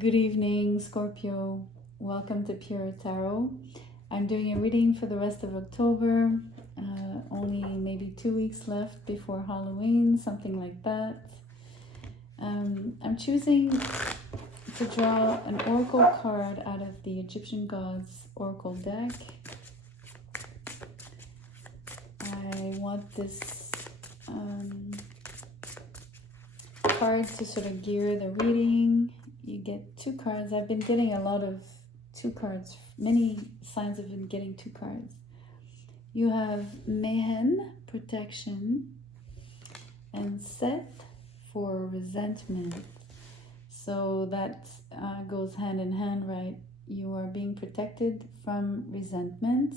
Good evening, Scorpio. Welcome to Pure Tarot. I'm doing a reading for the rest of October. Only maybe 2 weeks left before Halloween, something like that. I'm choosing to draw an oracle card out of the Egyptian Gods Oracle deck. I want this card to sort of gear the reading. You get 2 cards. I've been getting a lot of 2 cards. Many signs have been getting 2 cards. You have Mehen, protection, and Set for resentment. So that goes hand in hand, right? You are being protected from resentment.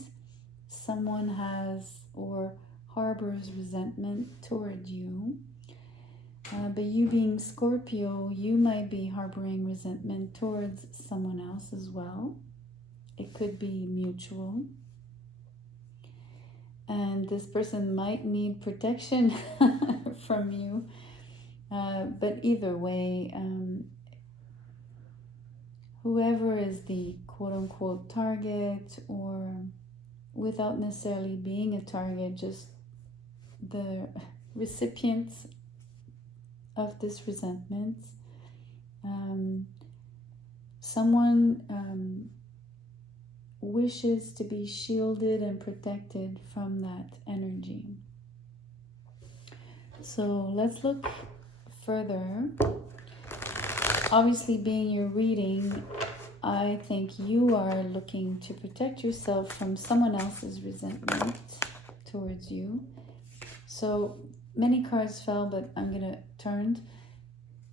Someone has or harbors resentment toward you. But you being Scorpio, you might be harboring resentment towards someone else as well. It could be mutual. And this person might need protection from you. But either way, whoever is the quote-unquote target, or without necessarily being a target, just the recipients of this resentment, someone wishes to be shielded and protected from that energy. So let's look further. Obviously, being your reading, I think you are looking to protect yourself from someone else's resentment towards you. So many cards fell, but I'm going to turn.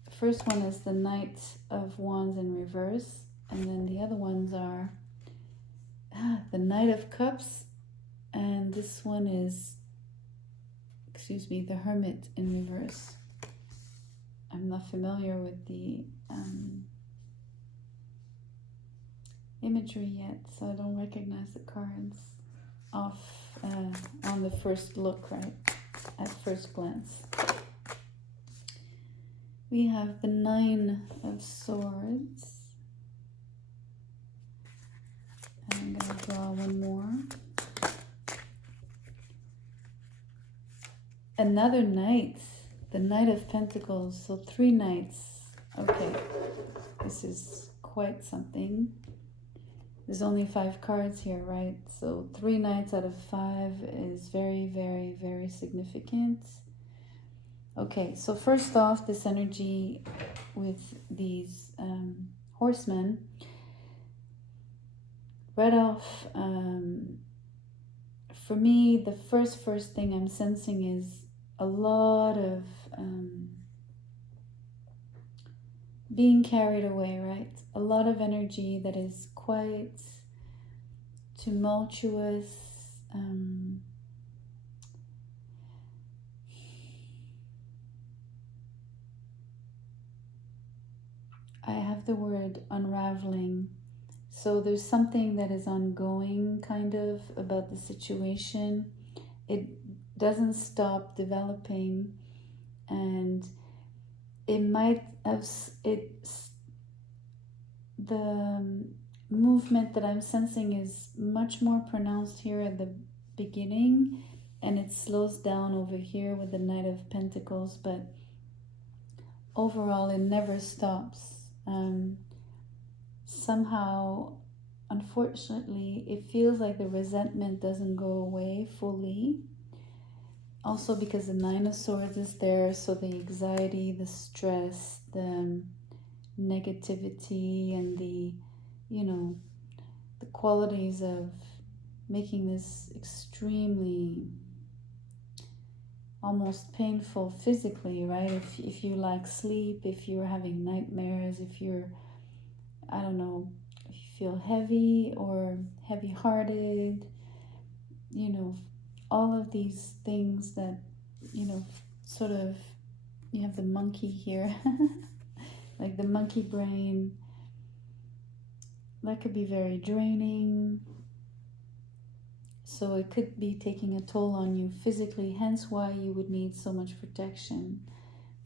The first one is the Knight of Wands in reverse, and then the other ones are the Knight of Cups, and this one is, the Hermit in reverse. I'm not familiar with the imagery yet, so I don't recognize the cards off on the first look, right? At first glance. We have the Nine of Swords. I'm going to draw one more. Another Knight, the Knight of Pentacles, so 3 knights. Okay, this is quite something. There's only 5 cards here, right? So 3 knights out of 5 is very, very, very significant. Okay, so first off, this energy with these horsemen, right off, for me, the first thing I'm sensing is a lot of being carried away, right? A lot of energy that is quite tumultuous. I have the word unraveling. So there's something that is ongoing, kind of, about the situation. It doesn't stop developing, and it might have, the movement that I'm sensing is much more pronounced here at the beginning, and it slows down over here with the Knight of Pentacles, but overall it never stops. Somehow, unfortunately, it feels like the resentment doesn't go away fully. Also because the Nine of Swords is there, so the anxiety, the stress, the negativity, and the qualities of making this extremely almost painful physically, right? If you lack sleep, if you're having nightmares, if you're, I don't know, if you feel heavy or heavy-hearted, all of these things that, sort of, you have the monkey here, like the monkey brain, that could be very draining. So it could be taking a toll on you physically, hence why you would need so much protection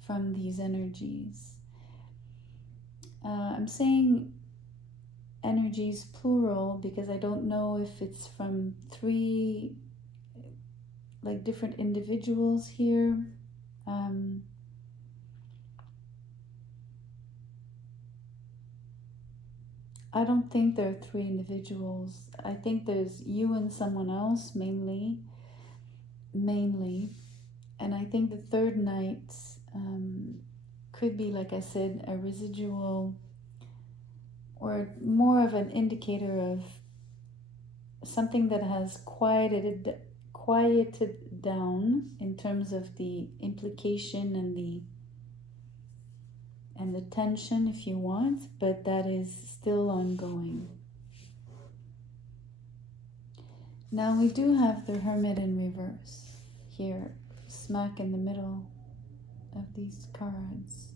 from these energies. I'm saying energies plural because I don't know if it's from three like different individuals here. Um, I don't think there are three individuals. I think there's you and someone else mainly, and I think the third night could be, like I said, a residual or more of an indicator of something that has quieted down in terms of the implication and the tension, if you want, but that is still ongoing. Now we do have the Hermit in reverse here, smack in the middle of these cards.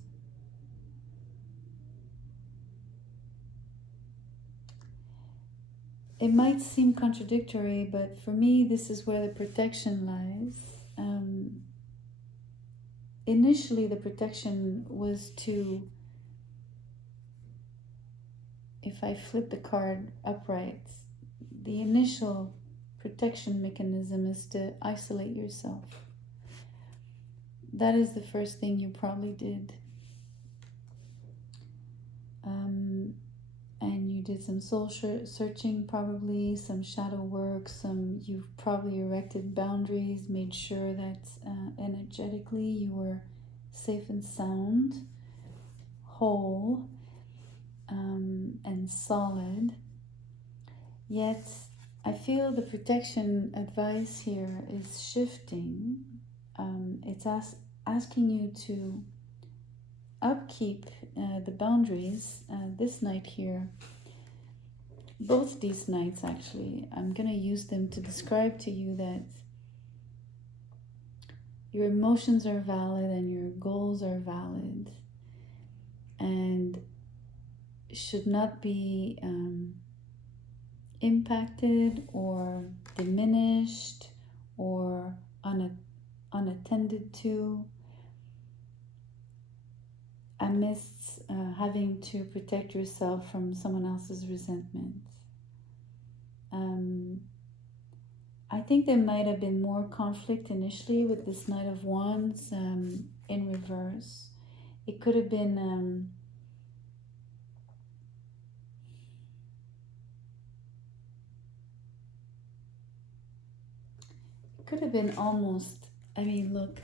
It might seem contradictory, but for me, this is where the protection lies. Initially, the protection was to, if I flip the card upright, the initial protection mechanism is to isolate yourself. That is the first thing you probably did. And you did some soul searching, probably some shadow work, you've probably erected boundaries, made sure that energetically you were safe and sound, whole, and solid. Yet I feel the protection advice here is shifting. It's asking you to upkeep the boundaries this night here. Both these nights, actually, I'm going to use them to describe to you that your emotions are valid and your goals are valid and should not be impacted or diminished or unattended to amidst having to protect yourself from someone else's resentment. I think there might have been more conflict initially with this Knight of Wands in reverse. It could have been almost, I mean, look,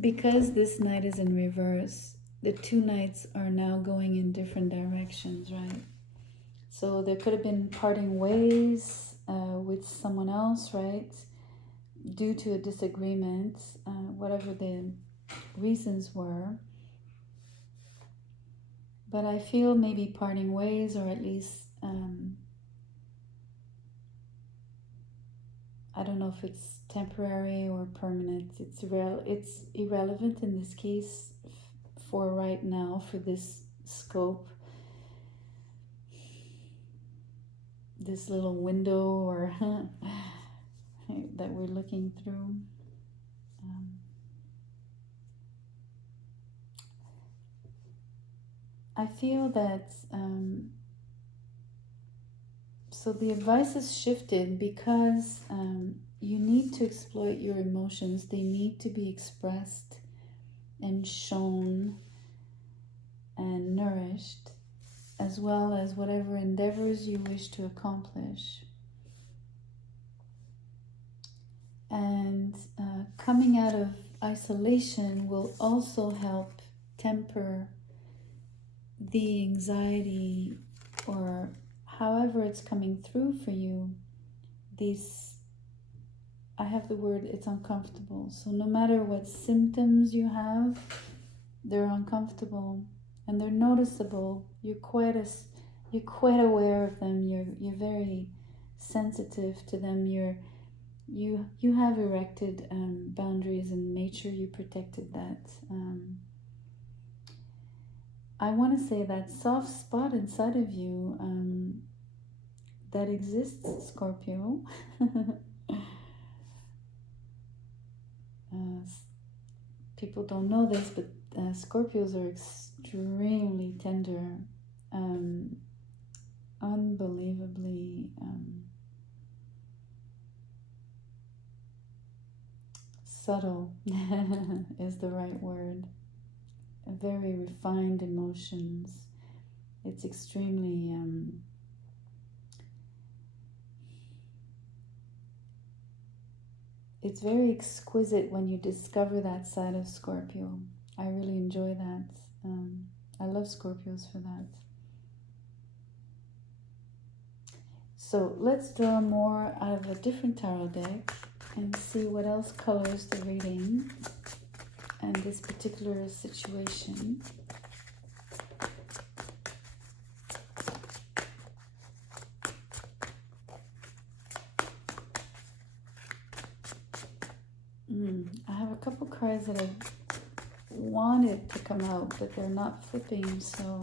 because this Knight is in reverse, the two Knights are now going in different directions, right? So there could have been parting ways with someone else, right? Due to a disagreement, whatever the reasons were. But I feel maybe parting ways, or at least, I don't know if it's temporary or permanent. It's irrelevant in this case for right now, for this scope. This little window or that we're looking through. I feel that so the advice is shifted because you need to exploit your emotions. They need to be expressed and shown and nourished, as well as whatever endeavors you wish to accomplish. And coming out of isolation will also help temper the anxiety, or however it's coming through for you. I have the word, it's uncomfortable. So no matter what symptoms you have, they're uncomfortable and they're noticeable. You're quite aware of them. You're very sensitive to them. You have erected boundaries and made sure you protected that. I want to say that soft spot inside of you that exists, Scorpio. People don't know this, but Scorpios are extremely tender, unbelievably subtle is the right word. Very refined emotions. It's extremely it's very exquisite when you discover that side of Scorpio. I really enjoy that. I love Scorpios for that. So let's draw more out of a different tarot deck and see what else colors the reading and this particular situation. I have a couple cards that I wanted to come out, but they're not flipping, so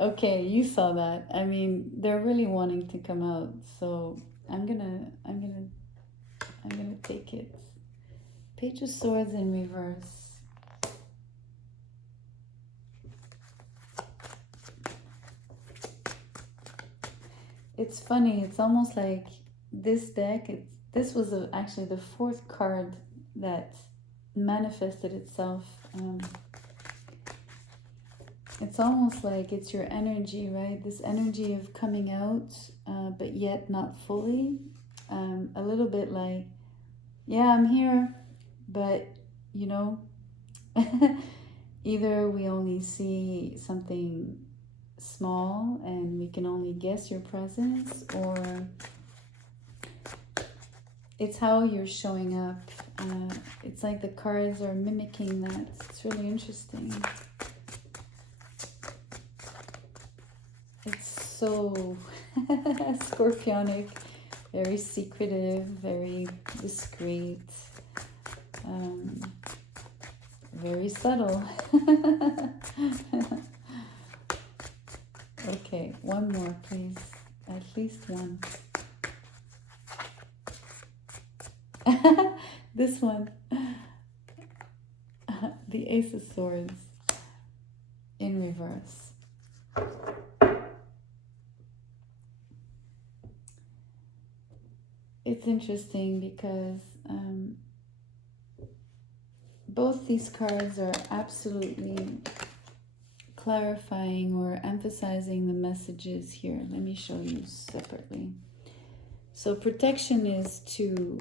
okay, you saw that. I mean, they're really wanting to come out, so I'm gonna take it. Page of Swords in reverse. It's funny. It's almost like this deck. This was actually the fourth card that manifested itself. It's almost like it's your energy, right? This energy of coming out, but yet not fully. A little bit like, yeah, I'm here, but you know, either we only see something small and we can only guess your presence, or it's how you're showing up. It's like the cards are mimicking that. It's really interesting. It's so scorpionic, very secretive, very discreet, very subtle. Okay, one more, please. At least one. This one. The Ace of Swords in reverse. It's interesting because both these cards are absolutely clarifying or emphasizing the messages here. Let me show you separately. So protection is to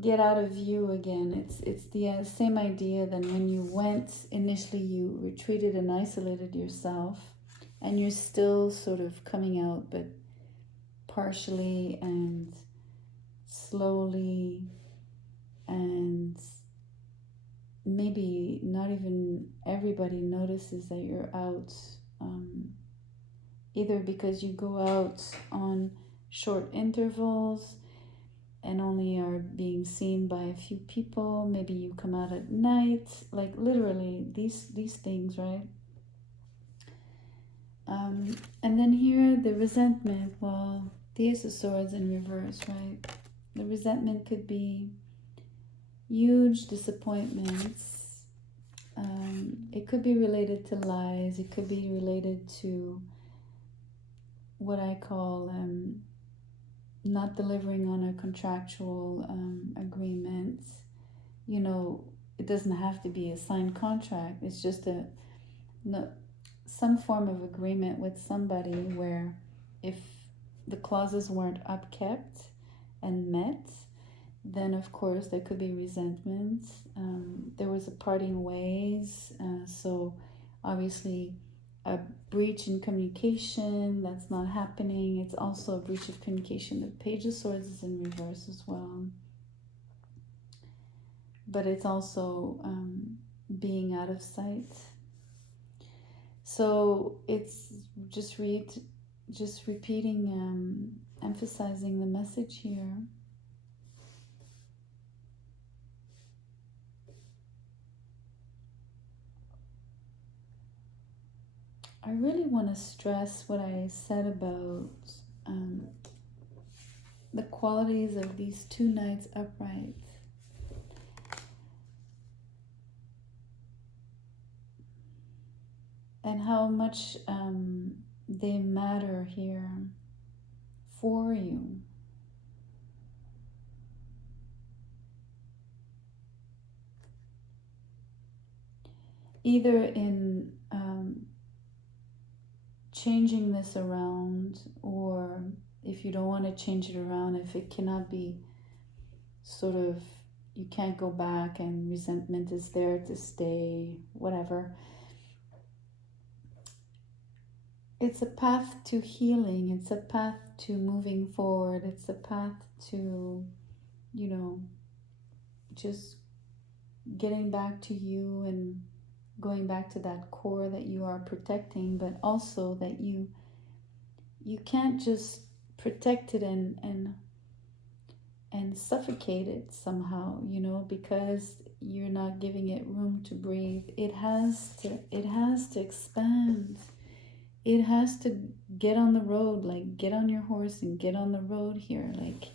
get out of view again. It's the same idea that when you went initially, you retreated and isolated yourself, and you're still sort of coming out, but partially and slowly, and maybe not even everybody notices that you're out, either because you go out on short intervals and only are being seen by a few people. Maybe you come out at night, like literally these things, right? And then here the resentment, well, the Ace of Swords in reverse, right? The resentment could be huge disappointments. It could be related to lies. It could be related to what I call not delivering on a contractual agreement. You know, it doesn't have to be a signed contract. It's just some form of agreement with somebody where if the clauses weren't upkept and met, then of course there could be resentment. There was a parting ways, so obviously a breach in communication that's not happening. It's also a breach of communication. The Page of Swords is in reverse as well, but it's also being out of sight. So it's just repeating, emphasizing the message here. I really want to stress what I said about um, the qualities of these 2 knights upright. And how much they matter here for you. Either in changing this around, or if you don't want to change it around, if it cannot be sort of, you can't go back and resentment is there to stay, whatever. It's a path to healing, it's a path to moving forward, it's a path to, just getting back to you and going back to that core that you are protecting, but also that you can't just protect it and suffocate it somehow, because you're not giving it room to breathe. It has to expand. It has to get on the road, like get on your horse and get on the road here, like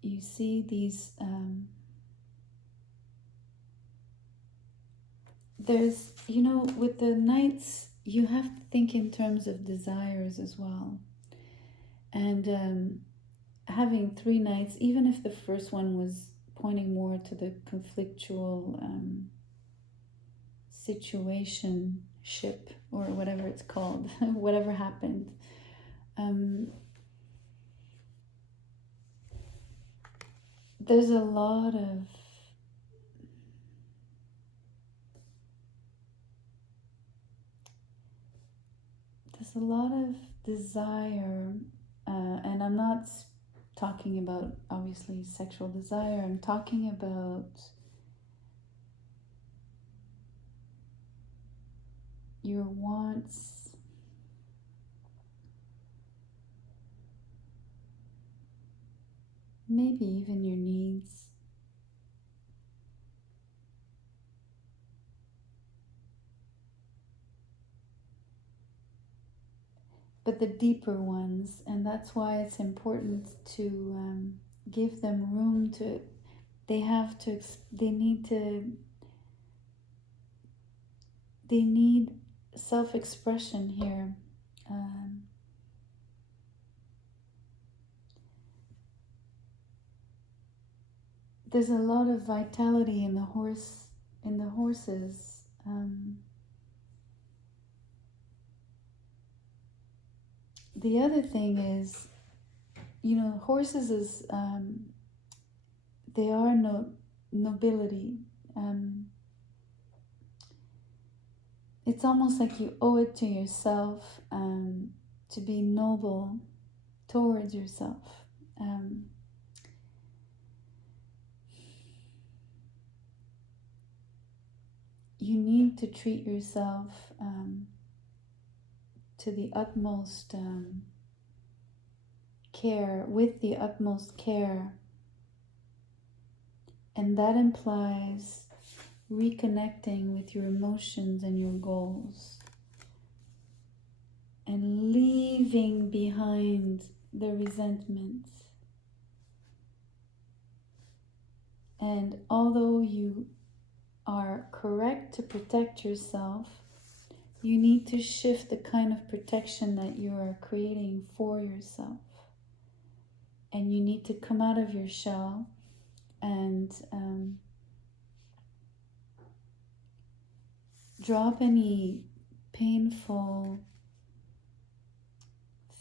you see these there's, with the knights, you have to think in terms of desires as well. And having 3 knights, even if the first one was pointing more to the conflictual situationship, or whatever it's called, whatever happened. There's a lot of desire, and I'm not talking about obviously sexual desire. I'm talking about your wants, maybe even your needs. But the deeper ones, and that's why it's important to give them room to, they need self-expression here. There's a lot of vitality in the horses. The other thing is, horses is they are nobility. It's almost like you owe it to yourself to be noble towards yourself. You need to treat yourself to the utmost care, with the utmost care. And that implies reconnecting with your emotions and your goals, and leaving behind the resentment. And although you are correct to protect yourself, you need to shift the kind of protection that you are creating for yourself. And you need to come out of your shell and drop any painful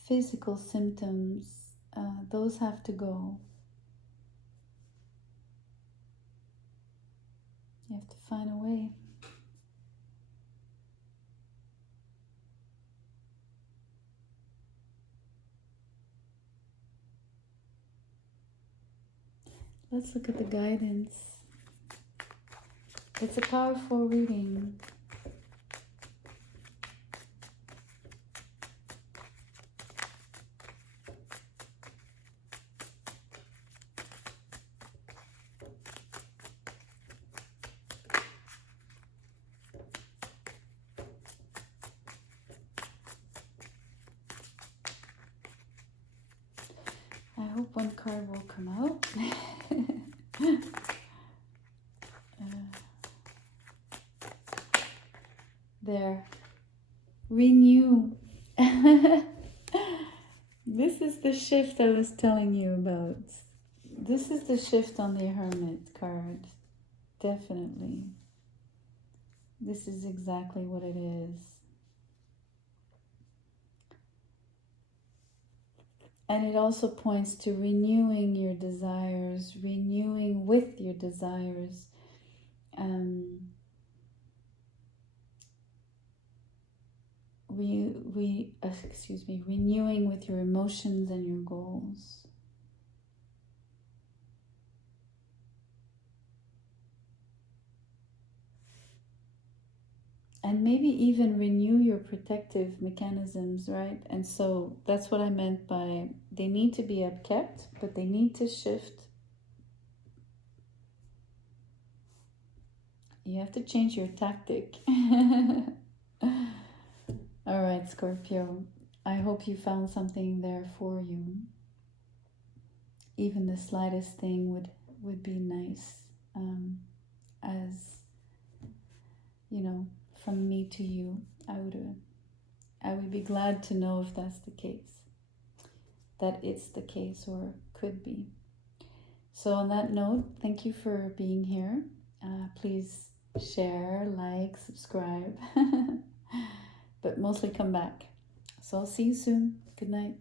physical symptoms. Those have to go. You have to find a way. Let's look at the guidance. It's a powerful reading. hope one card will come out. There. Renew. This is the shift I was telling you about. This is the shift on the Hermit card. Definitely. This is exactly what it is. And it also points to renewing your desires, renewing with your desires. Renewing with your emotions and your goals. And maybe even renew your protective mechanisms, right? And so that's what I meant by they need to be upkept, but they need to shift. You have to change your tactic. All right, Scorpio. I hope you found something there for you. Even the slightest thing would be nice, as you know, from me to you. I would be glad to know if that's the case, that it's the case or could be. So on that note, thank you for being here. Please share, like, subscribe, but mostly come back. So I'll see you soon. Good night.